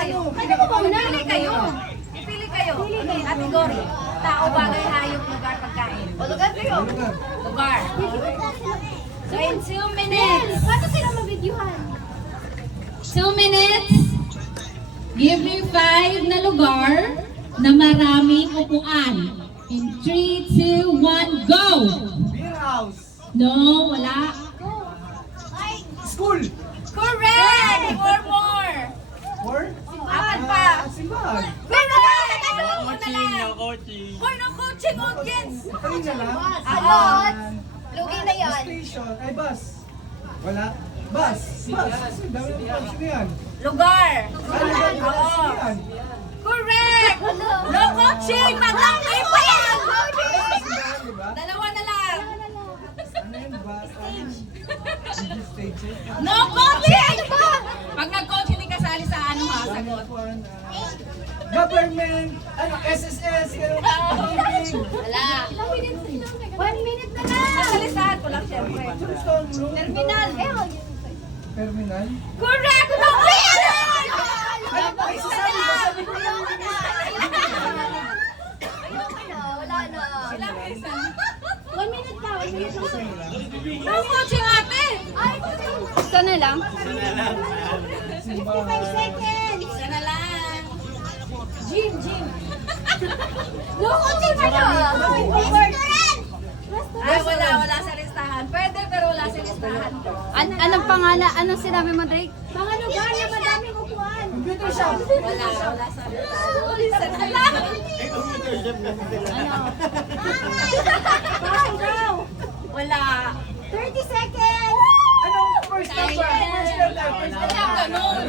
kayo. Pili kayo. Pili kayo. Category. Tao, bagay, hayop, lugar, pagkain. O lugar kayo. Lugar. So in 2 minutes. Paano sila mabidyuhan? 2 minutes. Give me 5 na lugar na maraming upuan. In 3, 2, 1, go! Beer house. No, wala. School. Correct! 4 more. Or? Apat pa. Simbahan. Pero no coaching, no coaching. For no coaching audience. Ayun na lang. Ayun. Lugi na yan. Station. Ay, bus. Wala. Bus. Bus. Kasi dami ng bus na yan. Lugar. Ay, lugar. Bus Oo. yan. Correct! No coaching! Madami pa yan! Simbahan, di ba? Dalawa na lang. Ano yun? Bus. Station. No coaching! Pag nag-coach, hindi kasali sa ano ha, sagot. Government. Ano? SSS. Wala. 1 minute na lang. Kasalisahan ko lang syempre. Terminal. Terminal. Correct! No coaching! Ano ba? Isasabi ba? Sabi ko lang. Wala na. Ilang isa? 1 minute pa. 1 minute na. No coaching ate! Ay, ito na lang. 55 Simbahan. seconds. Isa na lang. Gym. No coaching pa na. Restaurant. Ay, wala sa listahan. Pwede, pero wala sa listahan. Anong pangalan? Anong sinabi mo, Drake? Mga lugar na madaming upuan. Computer shop. Wala sa listahan. Isa na lang. Pasok daw. Wala. 30 seconds. Anong first number? First number. Wala ganun.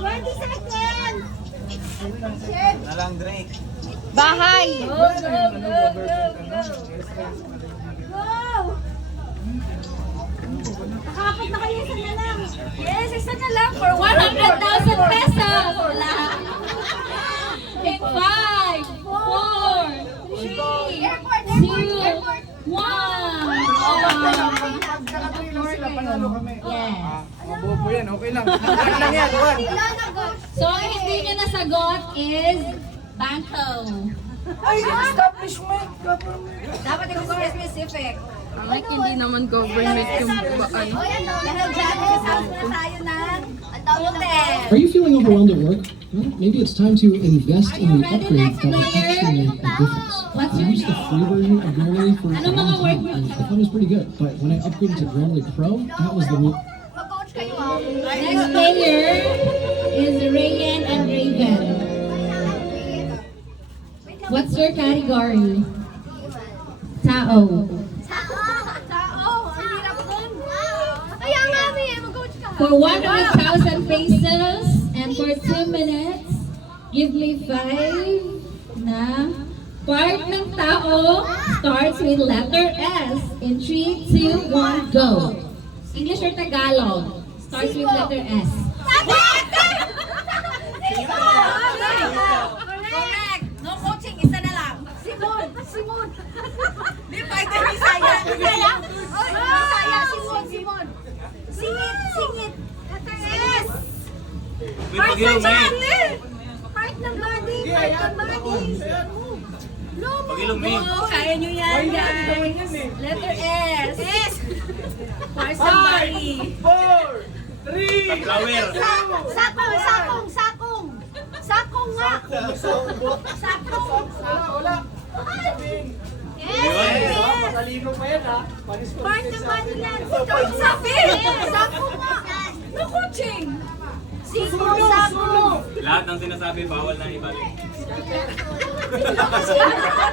20 seconds. Nalang Drake. Bahay. Go. Go. Nakaapat na kayo, isa na lang. Yes, isa na lang for 100,000 pesos. Wala. In 5, 4, 3, 2, 1. Pagkakatulong sila, panalo kami. Yes. Mabobo yan, okay lang. Okay lang yan, Juan. So, ang hindi nyo nasagot is Bangko. Ay, establishment, government. Dapat ito specific. Like, hindi naman government yung ano. Dahil dyan, kasama na tayo ng hotel. Are you feeling overwhelmed at work? Well, maybe it's time to invest in the upgrade that will actually make a difference. What's I your used the name? free version of Grammarly for a Ano mga long work time, mo? and I thought it was pretty good. But when I upgraded to Grammarly Pro, that was the real. Mag-coach kayo ah. Next player is Rayan and Raven. What's your category? Tao. Tao. Ang hirap nun. Kaya nga, may mag-coach ka. For 100,000 pesos and for 2 minutes, give me 5 na part ng tao starts with letter S. In 3, 2, 1, go. English or Tagalog? Starts with letter S. Correct. No coaching, isa na lang. Simon. Di pa ito Bisaya. Bisaya. Bisaya. Simon. Singit. Letter S. Part sa channel. Part ng body. Part ng body. Pag-ilumig. Oh, kaya nyo yan, guys. Letter S. S. Part sa body. 4, 3, Flower. Sakong. Sakong nga. Sakong. wala. Yes. Matalino pa yan, ha? Part ng body lang. Sabi. Sakong nga. No coaching. Sakong. Lahat ng sinasabi, bawal na ibalik.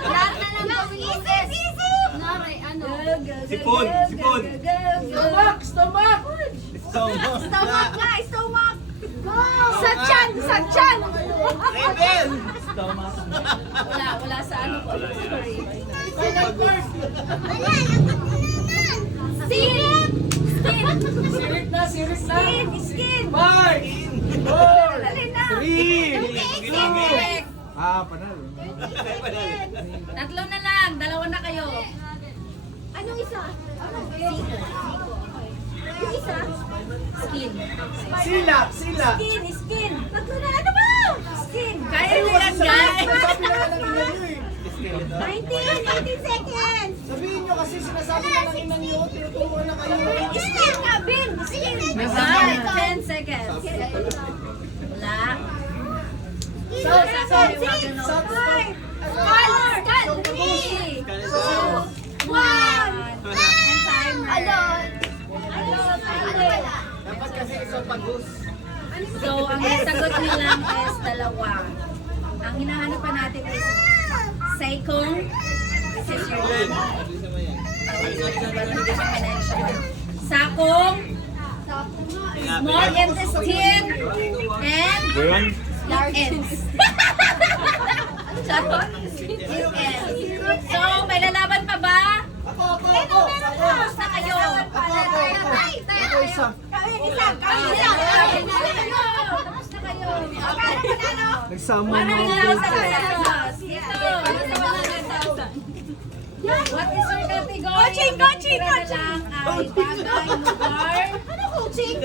Lahat na lang gawin. Easy. Naray, ano? Sipon. Stomach! Stomach. Stomach nga, stomach. Sa tiyan. Rebel. Wala sa ano po. Sorry. Sirit na! Skin. 5, 4, Dali na. 3, Correct. panalo. Tatlo na lang. Dalawa na kayo. Anong isa? Yung isa? Skin. Sila, sila. Skin. Tatlo na, ano ba? Skin. Kaya nyo yan, guys. Sabi na lang ina nyo eh. 19 seconds. Sabihin nyo kasi sinasabi na lang ina nyo, tinuturo na kayo. Skin nga, Bin. Skin. 10 seconds. Wala. So, And timer. Dapat kasi isang pagus. So, ang sagot nilang is dalawa. Ang hinahanap pa natin is Saikong. This is your name. Sakong. Small intestine. And Buwan? large ends. Charot? Zero ends. So, may lalaban pa ba? Ako. Tapos na kayo. Ako isa. Tapos na kayo. Nagsama 100,000 pesos. Dito. What is your category? Coaching. Tira na lang ay bagay, lugar. Ano coaching?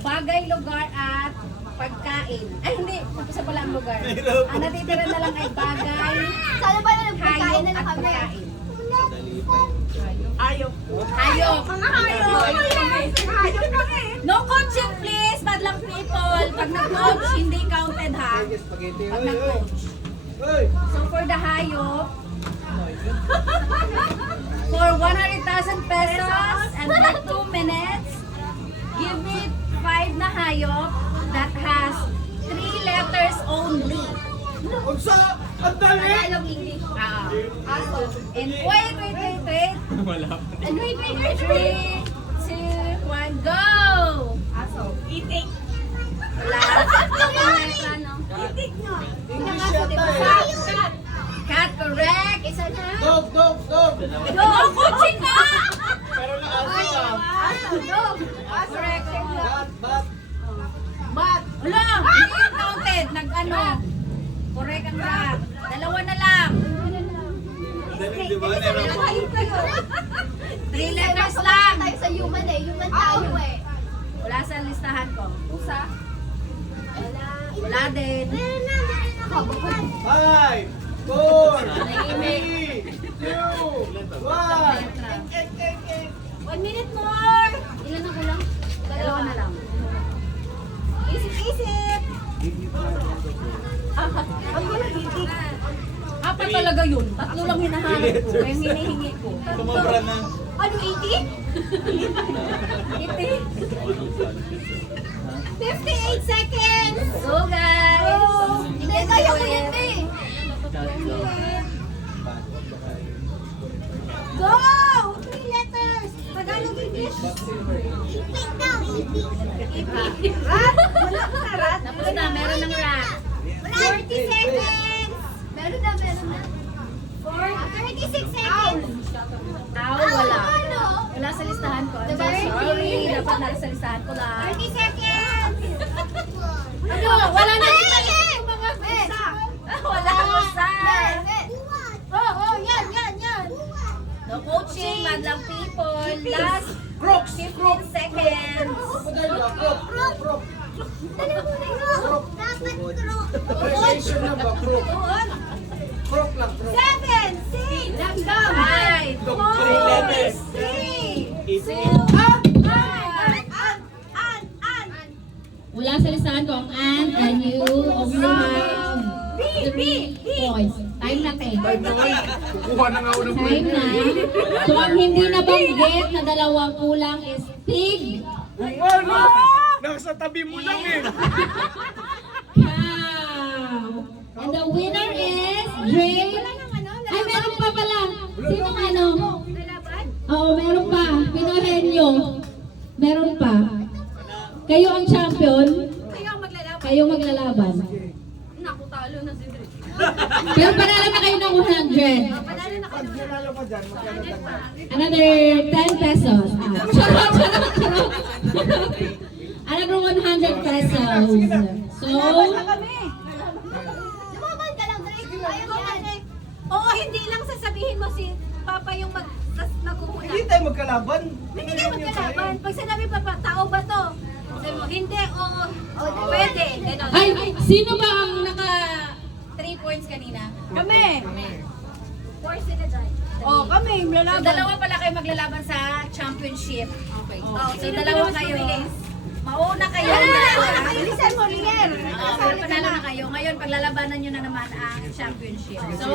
Bagay, lugar at pagkain. Ay, hindi. Tapos na pala ang lugar. Ang natitira na lang ay bagay, Sana ba na nagpagkain hayop na at lang kami? pagkain. Hayop. Hayop. Mga hayop. Hayop kami. No coaching please, madlang people. Pag nag-coach, hindi counted ha. Spaghetti. Pag nag-coach. Hoy! So for the hayop, for 100,000 pesos and for 2 minutes, give me 5 na hayop that has 3 letters only. Unsa? Ang dali! Tagalog English. And wait. Wala pa. And wait. 3, 2, 1, go! Itik. Wala. Itik nga. English yata eh. Cat, correct. Isa na. Dog. No coaching na! Pero na-aso ah. Dog. Correct. Bat. Bat. Wala, hindi yung counted. Nag-ano. Correct ang rat. Dalawa na lang. Di ba? Meron po. 3 letters lang. Tayo sa human eh. Human tayo eh. Wala sa listahan ko. Pusa. Wala din. Ako. 5, 4, 3, 2, 1. 1 minute more. Ilan na kulang? Dalawa na lang. Isip. Apat talaga yun. Tatlo lang hinahanap ko. Kaya hinihingi ko. Tumabra na. Ano, 80? 58 seconds. So guys. Hindi tayo ulit eh. Go! 3 letters. Tagalog English. Ipit daw, ipit. Rat? Wala ka rat? Tapos na, meron ng rat. 40 seconds. Meron na. 36 seconds. Ow, wala. Ano? Wala sa listahan ko. I'm so Diba? sorry. Dapat nasa sa listahan ko lang. 30 seconds. Ano? Wala na Hey, dito. hey, mga pusa. Wala ko sa. Oh, yan. No coaching, madlang people. Last Crocs. 15 seconds. Padali ba? Crop. Dapat crook. Abbreviation na ba? Crop lang. 7, 6, langgam. 5, 3 letters. 3, 2, Wala sa listahan ko ang and you only have 3 points. Time na 10. Kukuha na nga ako ng Time na. So ang hindi nabanggit na dalawang kulang is pig, Ano? Nasa tabi mo lang eh. cow. And the winner is Dre. Ay, meron pa pala. Sinong ano? Oo, meron pa. Pinohenyo. Meron pa. Kayo ang champion. Kayo maglalaban. Naku, talo na si Dre. Pero panalo na kayo ng 100. Pag ginalo ka dyan, magkano dagdag? Another 10 pesos. Charot. Another 100 pesos. So, Lumaban ka lang, Drake. Ayaw yan. Oo, hindi lang sasabihin mo si Papa yung nagkukuha. Hindi tayo magkalaban. Hindi kayo magkalaban. Pag sinabi Papa, tao ba to? Sabi mo, hindi o pwede. Ganon. Ay, sino ba ang naka 3 points kanina? Kami. Four sila dyan. Oh, kami. So, Lalaban. dalawa pala kayo maglalaban sa championship. Okay. Oh, so Sino dalawa mas kayo. mabilis? Mauna kayo. Bilisan mo, Lier. Pero panalo na kayo. Ngayon, paglalabanan nyo na naman ang championship. So,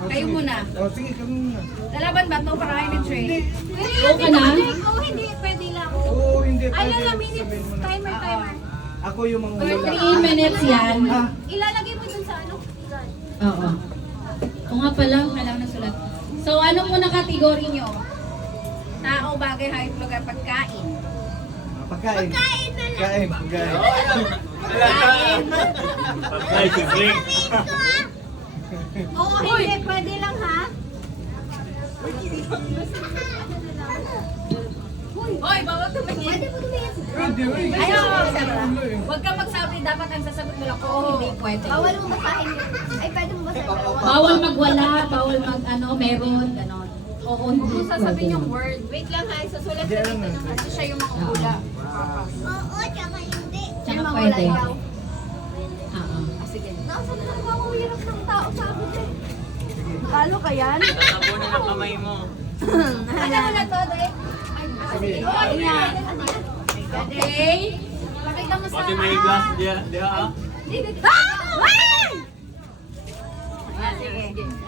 kayo muna. Oh, sige, kami muna. Lalaban ba ito para kayo mag-train? Go ka na? Oh, hindi. Pwede lang. Oo, hindi. Ay, pwede. lang, minutes. Sabihin mo na. Timer. Ako yung mga For 3 minutes yan. Ah, Ilalagay mo dun sa ano? Oo. O nga pala, kailangan ng sulat. So, ano muna kategory nyo? Tao, bagay, hayop, lugar, pagkain. pagkain. Pagkain na lang. Pagkain. Ay, si Drink. Oo, hindi. Pwede lang, ha? Hoy, bawal tumingin. Pwede, uy. Ayaw, Ulo eh. huwag ka magsabi, dapat ang sasagot mo lang kung hindi pwede. Bawal mo basahin yun. Ay, pwede mo basahin. Bawal magwala, bawal mag meron, ganon. Oo, hindi Kung sasabihin yung pwede. word, Wait lang, ha? Susulat Hindi, ka alam dito. mo. kasi siya yung makahula. Oo, tsaka hindi. Tsaka Yung pwede. mawala ikaw. Oo. Sige. Nasa na nakakawirap ng tao sa akin eh. Talo ka yan? Tatabunan ang kamay mo. Ano mo na to, Dek? Sige. Ayan. Okay? Pakita mo sa... Pati may glass diya. Diya ah. Ah, sige.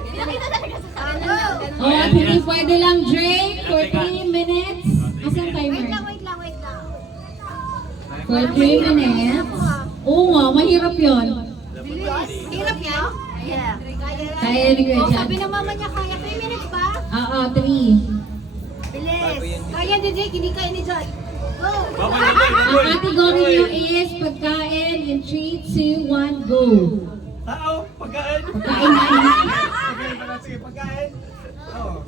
Pinakita talaga sa ano? O, at hindi pwede lang Drake for 3 minutes. Asan timer? Wait lang. For 3 minutes. Oo nga, mahirap yun. Hirap yan? Yeah. Kaya ni Kuya Oh, Jan. sabi ng mama niya, kaya 3 minutes ba? Oo, 3. Bilis. Kaya ni Jake, hindi kaya ni Joy. Go! Ang category nyo is pagkain in 3, 2, 1, go. Tao, pagkain. Pagkain na yun. Pagkain pa na, sige, pagkain. Oh.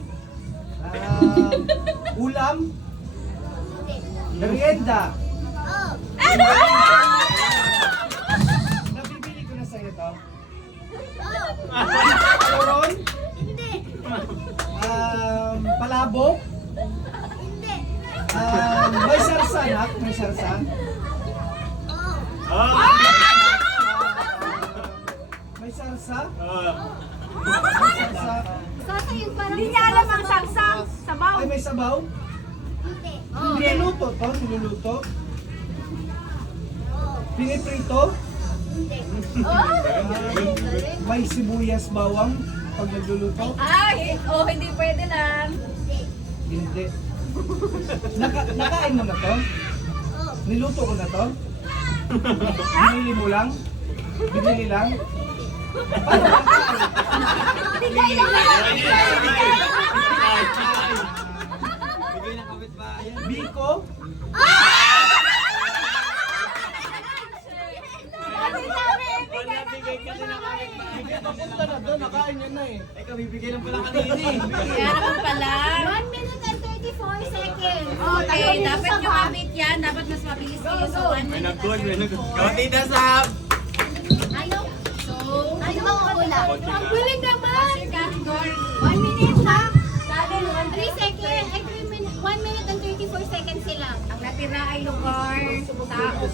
Ulam. Merienda. Oh. Nabibili ko na sa'yo to. Oh. Koron. Hindi. Palabok. Hindi. May sarsa, nak. May sarsa. Oh. May sarsa. Ah. May sarsa. Sasa yung parang... Hindi niya alam ang sangsang. Sabaw. Ay, may sabaw. Hindi. Niluluto to. Niluluto. Piniprito. Hindi. May sibuyas bawang pag nagluluto. Ay, oh, hindi pwede lang. Hindi. Nakain mo na to? Niluto ko na to? Binili mo lang? Binili lang? Paano nakain? Biko? Papunta na doon, nakain yun na eh. Ay, kabibigay lang pala kanina eh. Kaya naman pala. 1 minute and 34 seconds. Okay, dapat nyo kapit yan. Dapat mas mabilis kayo sa 1 May minute. nagkod, may nagkod. Kapatid Sab! Ano? So, Ano ba ang wala? Ang galing naman. your category. 1 minute ha? Sabi, 3 seconds. Ay, 3 minutes. 1 minute and 34 seconds sila. Ang natira ay lugar, tao,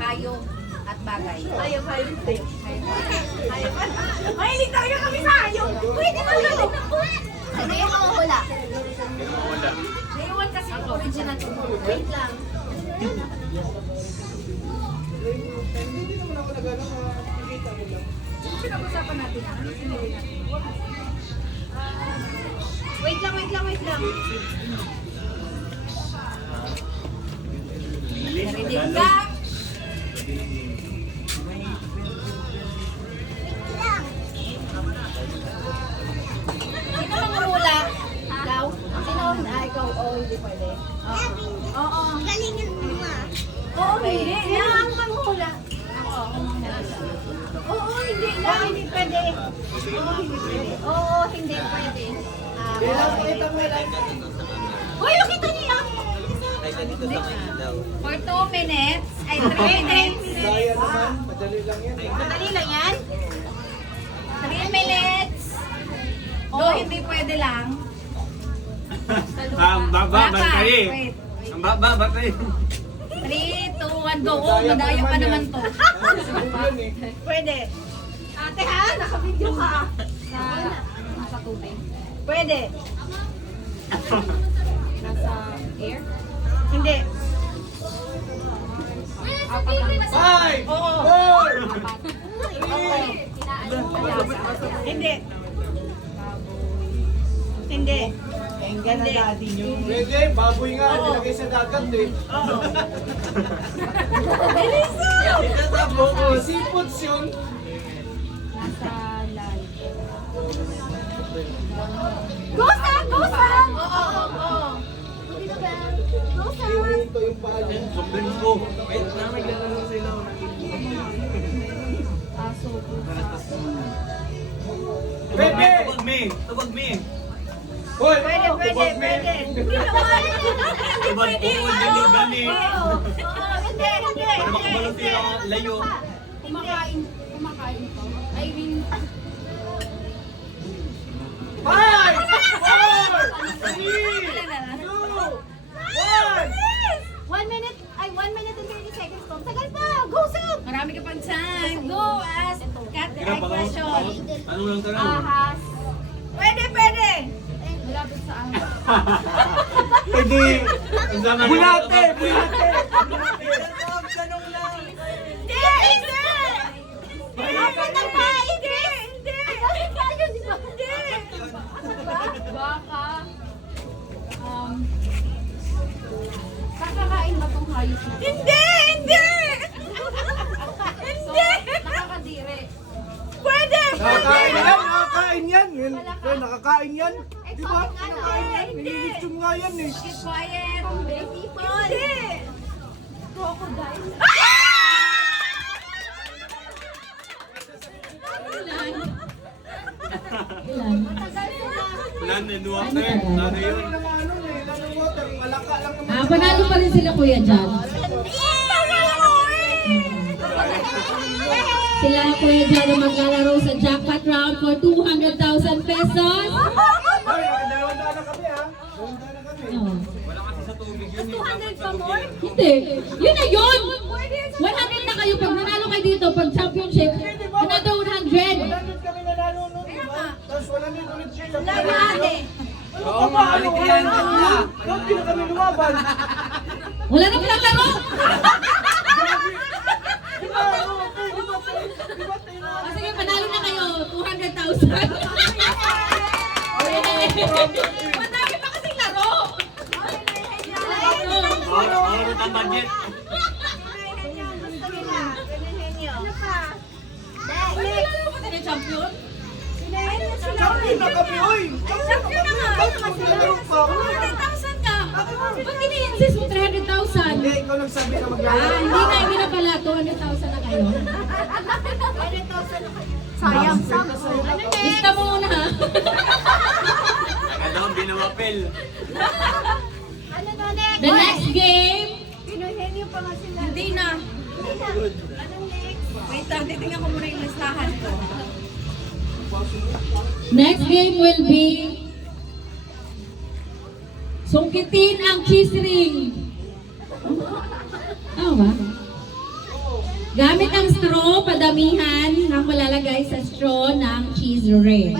hayop, at bagay. Ayaw. Mahilig talaga kami sa ayaw. Pwede ba galing na po? Sige, ako wala. Wala. Naiwan kasi yung original to. Wait lang. Hindi naman ako nagano nakikita mo lang. Pinag-usapan natin. Ano sinili natin? Wait lang. Narinig ka? Sino mangungula? Ikaw? Sino? Ikaw. Oh, hindi pwede. Oo. Galingin mo ma. Oo, hindi. Sino ang panghula? Oo, hindi lang. Hindi pwede. Oo, hindi pwede. Uy, nakita niyo yan? For 2 minutes, ay 3 minutes. Kaya naman, madali lang yan. Madali lang yan? 3 minutes. Go, hindi pwede lang. Ang baba, Wala pa. bantay. Wait. Ang baba, bantay. 3, 2, 1, go. Oh, madayo pa naman to. Pwede. Ate ha, naka-video ka. Sa tubig. Pwede. Nasa air. Hindi. Five! Oo. Four! Hindi. Hindi. Engga na daddy nyo. Pwede, baboy nga, nilagay sa dagat eh. Oo. Itatabo ko, seafoods yun. Nasa land. Gosa! Gosa! Ito yung paa niya. Sobrang ko. Wait, may lalaro sa ilaw. Aso. Pwede! Tubag me. Tubag me. Hoy! Pwede, pwede, pwede. Hindi naman. Tubag ko. Dali, dali. Hindi, hindi. Para makabalot yung layo. Kumakain to. I mean, Five! Four! Three! Two! One! 1 minute, ay 1 minute and 30 seconds po. Tagal pa! Go, Sam! Marami ka pang time. Go, ask Kat the Tira, right baka- question. Ano lang tanong? ahas. Pwede, pwede! Malapit sa ahas. Pwede. Ang zaman mo. Bulate! Bulate! Hindi! Hindi! Apat ang pa! Hindi! Hindi! Hindi! Baka. Kakakain ba tong hayop na? Hindi! Hindi! Hindi! Nakakadiri. Pwede! Nakakain yan! Nakakain yan! Nakakain yan! Di ba? Hindi! Nililitsyon nga yan eh. Keep quiet. Hindi! Ilan? Wala na, water. Ano yun? Ano eh, lalo water, malaka lang naman. Ah, panalo pa rin sila kuya dyan. Sila kuya dyan na maglalaro sa jackpot round for 200,000 pesos. Hoy, nakadalawang daan na kami ha. Dalawang daan na kami. Oh. Wala kasi sa tubig yun. 200 pa more? Hindi. Yun na yun! 100 na kayo. Pag nanalo kayo dito, pag championship, another 100. 100 kami nanalo nun, di ba? Tapos 100 ulit siya. Oo, mabalik yan. Ba't di na kami lumaban? Wala na palang laro! Di ba? Okay, di ba? Di ba tayo na? Ah, sige, panalo na kayo. 200,000. Madami pa kasing laro! Oo, ang budget. Champion? Champion na kami, oy! Champion na nga! Maglalaro pa ako. 300,000 ka! Ba't ini-insist mo 300,000? Hindi, ikaw nagsabi na Ah, maglalaro. hindi na pala. 200,000 na kayo. Sayang, Lista mo muna ha. Agad ako binawapil. Ano na next? The next game, Pinuhenyo pa nga sila. Hindi na. Anong next? Wait lang, titingnan ko muna yung listahan ko. next game will be sungkitin ang cheese ring. Tama ba? Gamit ang straw, padamihan ng malalagay sa straw ng cheese ring.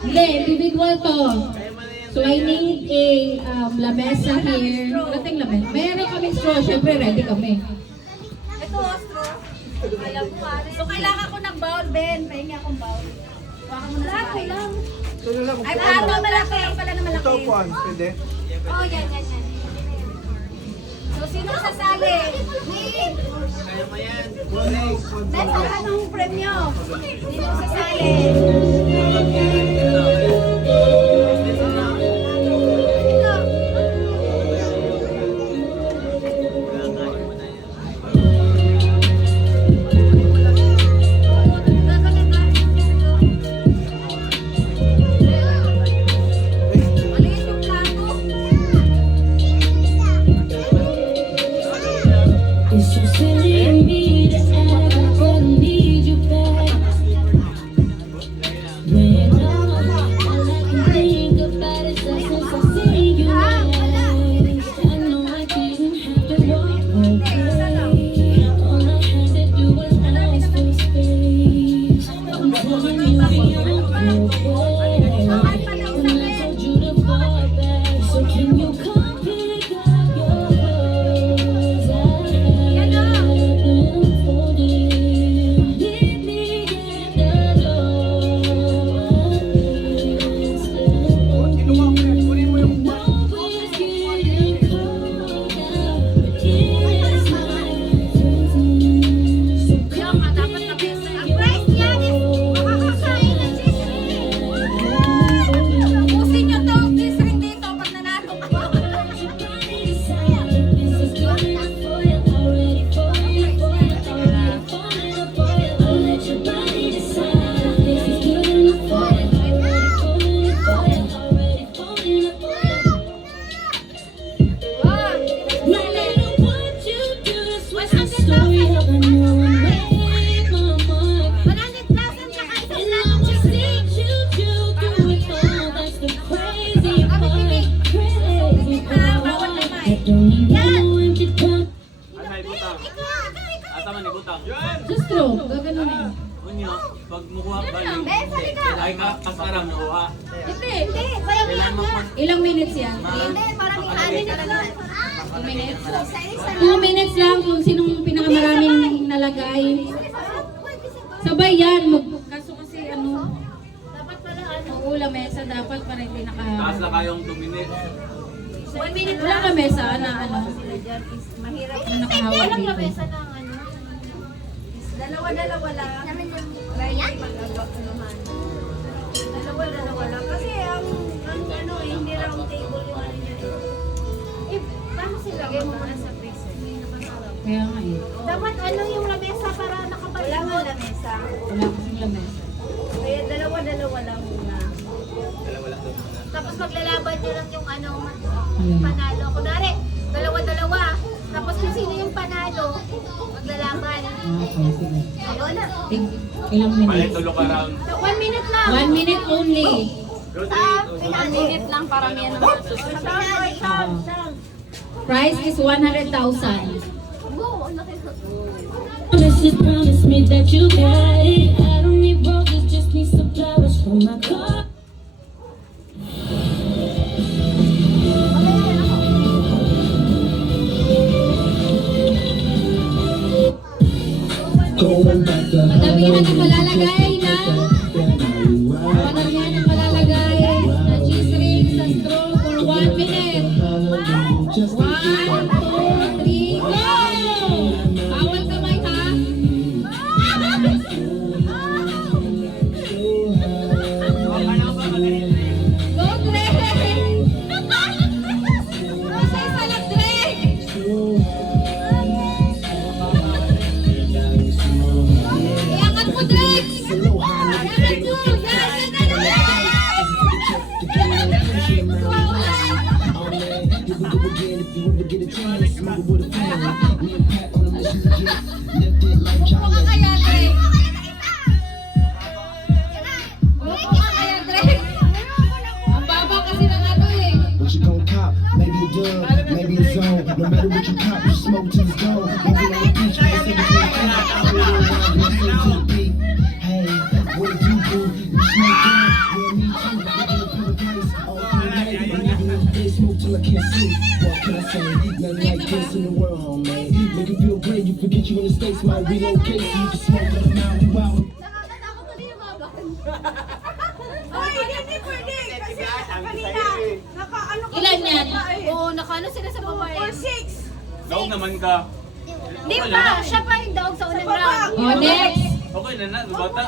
Hindi, individual to. So I need a lamesa here. Walating lamesa. Meron kaming straw, syempre ready kami. Ito, straw. Alam ko, so kailangan ko ng bowl, Ben. Pahingi akong bowl. Baka mo na sa kain. Ito na lang. Ay, paano malaki? Ang pala na malaki. Ito po, pwede? Oh, yan. So, sino sasali? Kaya mo yan. Next, anong premyo? Sino sasali? Maliit yung plato. It's so silly me to act like I need you back. When I'm Asa ibutang? Asa man ibutang? Sa straw, gaganunin. Unyo, pag mukuha balik. Ben, sali ka. Ay ka, kasara mukuha. Hindi. Hindi, parang Kailan mo pa? Ilang minutes yan? Hindi, parang ihanin na lang. 2 minutes? Sa isa 2 minutes lang kung sinong pinakamaraming nalagay. Sabay yan. Kaso kasi ano, Dapat pala ano. oo, lamesa dapat para hindi Taas na kayong 2 minutes. 1 minute Wala lamesa na ano. Mahirap. Na nakahawak Walang dito. lamesa ng ano. Dalawa-dalawa lang. Try mag-anuhan. Dalawa-dalawa lang. Kasi ang ano eh, hindi round table yung ano niya eh. Eh, paano sila? Lagay mo muna sa freezer. Kaya nga eh. Dapat ano yung lamesa para nakabalik. Wala nga lamesa. Wala kasing lamesa. Kaya dalawa-dalawa lang muna. Tapos maglalaban nyo lang yung ano, panalo. Kunwari, dalawa-dalawa. Tapos kung sino yung panalo, maglalaban. Okay, sige. Ayun na. Ilang Balik minutes? tulog ka round. So, 1 minute lang. 1 minute only. Go Sa finale. lang para may ano. Price is 100,000. Wow, ang laki. Promise me that you got it. I don't need roses, just need some flowers for my car. Madamihan ang malalagay na madamihan ang malalagay na cheese ring sa straw for 1 minute. 1, 2, 3, go! Bawal kamay ha? Go, Drake! Isa-isa lang, Drake! Iangat mo, Drake! Iangat mo! Umupo ka kaya, Drake? Umupo ka kaya, Drake? Ang baba kasi ng ano eh. What you gon' cop? Maybe a dub, maybe a zone. No matter what you cop, you smoke till it's gone. Maybe on the beach, maybe something to the beat. I put it around, listen to the beat. Hey, what do? You smoke good? Yeah, me too. Living in a good place. All through the night, I'm living in the day, smoke till I can't see. What can I say? Nothing like this in the world, homie. Make it feel great, you forget you in the States, might relocate so you can smoke on the mountain wow. Nakakatakot tuloy yung mga Ay, hindi pwede. Kasi kanina, naka-ano ka. Ilan yan? Oo, nakaano sila sa babae. 6. Daog naman ka. Hindi pa, siya pa yung daog sa unang round. O, next! Okay na na, bata.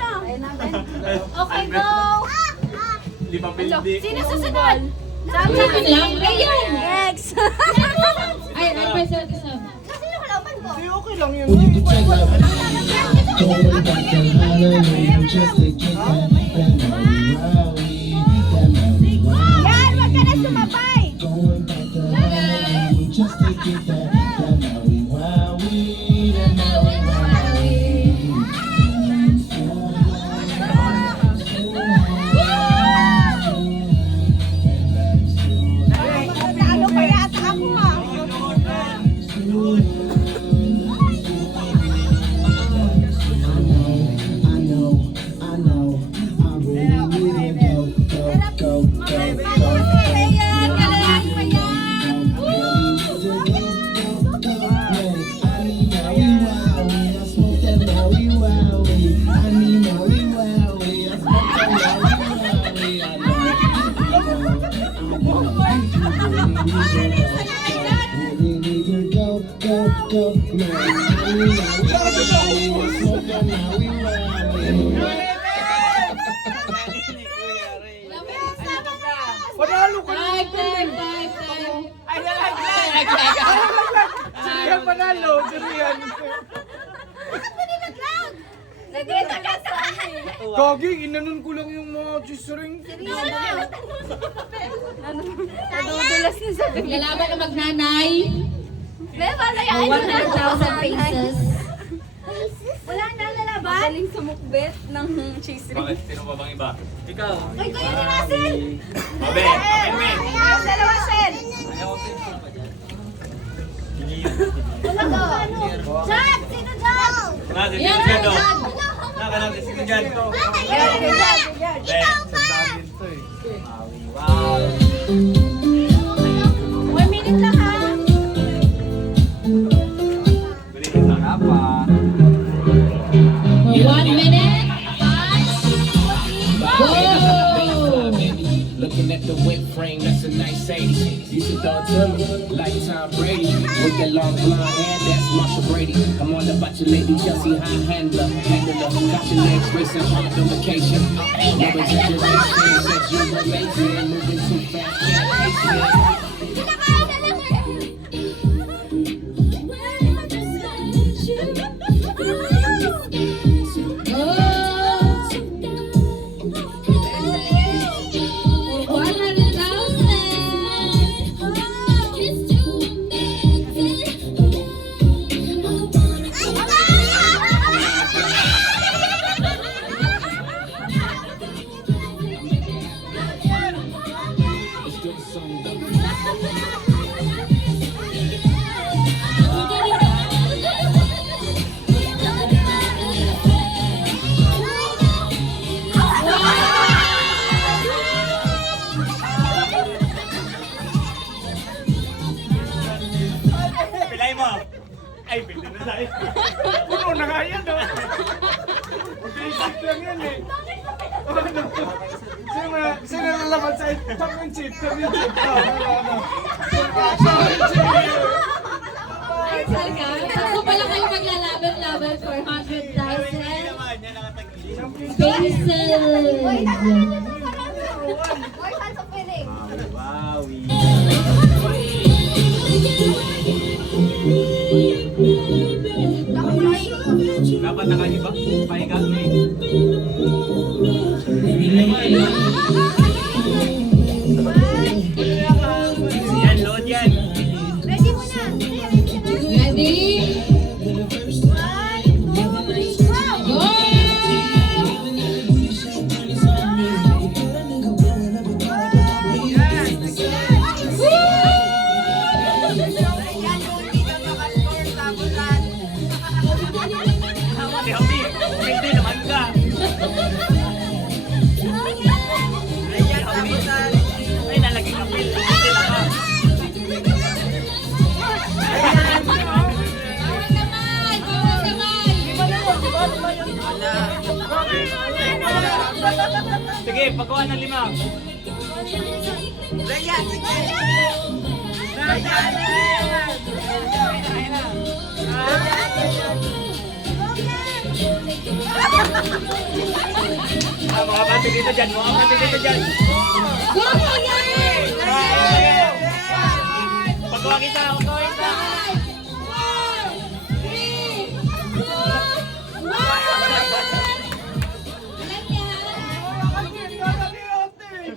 Okay, go! Di pa pildi. Sino susunod? Sino lang? Ayun! Next! Ay, present isa. Kasi yung kalaban ko. Hindi, okay lang yun. Well, you can check out. Going back to Halloween, just to get that memory rowdy, that memory rowdy. Yan, wag ka na sumabay! Going back to Halloween, just to get that memory rowdy, that memory rowdy. Talo pa yata ako ah. Panalo ka na. 5 time, 5 time. Ay, nalaglag. Sirihan panalo. Sirihan. Nagkita ka sa Gagi, inanon ko lang yung mga cheese ring. Nadudulas na sa Lalaban na magnanay. Beba, For layaan 100,000 pesos. Wala na lalaban? Galing sumukbet ng cheese ring. Bakit? Sino pa bang iba? Ikaw. Ay, kayo ni Russell! Babe, okay, me. Ayan, dalawa, Sel! Jan! Sino Jan? Natin, Yan, sige dyan, yan. Naka natin, sige dyan. Sasabit to eh. Wow. 1 minute lang ha. Galing na nga pa. For 1 minute. Go! Looking at the whip frame, that's a nice 80. You should throw it to me like Tom Brady. With that long blonde hair, that's Marsha Brady. I'm on about your lady, Chelsea high handler. Got your legs racing on the vacation. Never exaggeration, said you were amazing. Moving too fast, can't pace it. Go! 100,000. Pilay mo. Ay, pilay na tayo. Puno na nga yan, oh. Basic lang yan eh. Ano? Sino nalaman sa championship? Championship. Tatlo pala kayo maglalaban-laban for 100,000 Naman, yan nakatagli. pesos. Boy, hands up winning. Wowie. Dapat nakaiba. Pahinga eh. Yan, load yan. Ready mo na. Ready? Go! Hami, hindi naman ka. Ay, nalaging kapil. Hindi na ka. Sige, pagkawa ng 5. Mga bati dito dyan, mga bati dito dyan. Go! Yan! Pagkawa kita, pagkawa kita. Ay,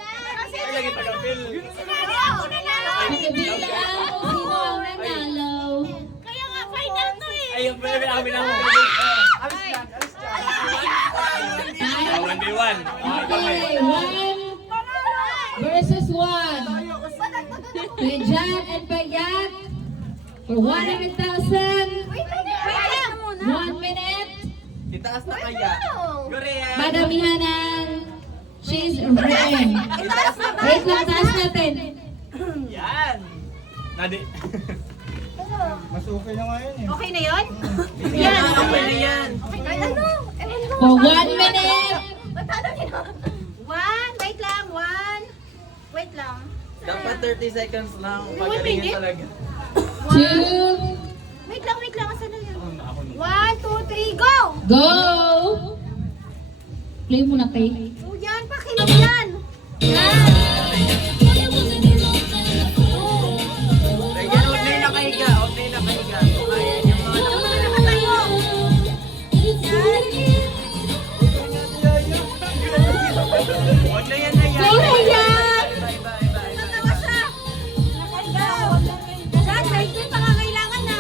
lagi pagkapil. Nakabilang kung sino ang nanalo. Kaya nga, final to eh. Ay, yung pwede namin ang Alis dyan, alis dyan. 1v1. Okay, 1 versus 1. With Jan and Payat for 100,000. Kaya muna. 1 minute. Itaas na kaya. Korea. Madamihan ng cheese ring. Wait lang, taas natin. Yan. Nadi. Mas okay na nga yan eh. Okay na yun? Yan, okay na yan. Ay, ano? Ewan ko. For 1 minute. Ba't ano yun? One, wait lang, one. Wait lang. Dapat 30 seconds lang. One minute? Talaga. 2, Wait lang, asan na yun? 1, 2, 3, go! go! Play muna, Pay. So yan, pakinig yan. Yan, huwag na yung nakahiga. Huwag na yung nakahiga. Kaya niya mga Nakatayo. huwag na yan na yan. Go, yan! Bye, bye, bye. Natawa siya. Nakahiga. Dad, may ito yung pangangailangan na.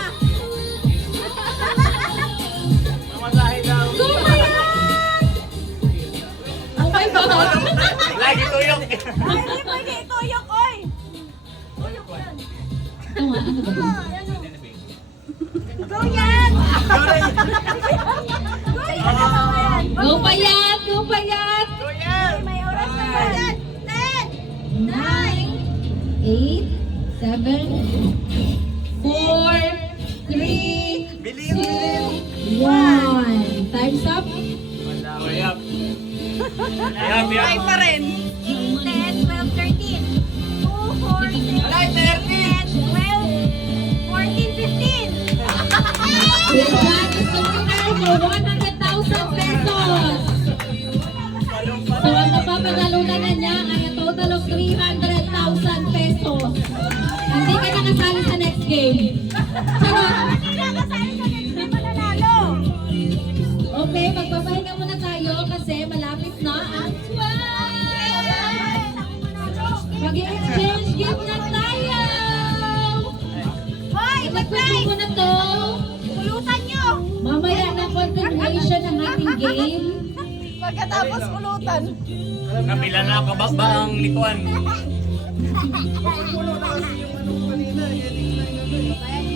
Mamasahe daw. Go, yan! Oh my God! Lagi tuyok. Ay, hindi pwede ituyok, oy. Ito nga, ano ba? Go yan! Go payat! Go payat! May oras na yan. 10, 9, 8, 7, 4, 3, 2, 1. Time's up. Yap. Yap, yap. Ay pa rin. 10, 12, 13. 2, 4, 6, 10, 12, 14, 15. With that, gusto ko na for 100,000 pesos. So, ang napapagalunan na niya ay a total of 300,000 pesos. Hindi ka nakasali sa next game. Charot! Okay, magpapahinga muna tayo kasi malapit na ang 12! Mag-exchange gift na tayo! Hoy, Mag-play ko na to! pulutan nyo. Mamaya na continuation ng ating game. Pagkatapos pulutan. Kabila na kababa ang likuan. Puno na kasi yung ano kanina. Yan,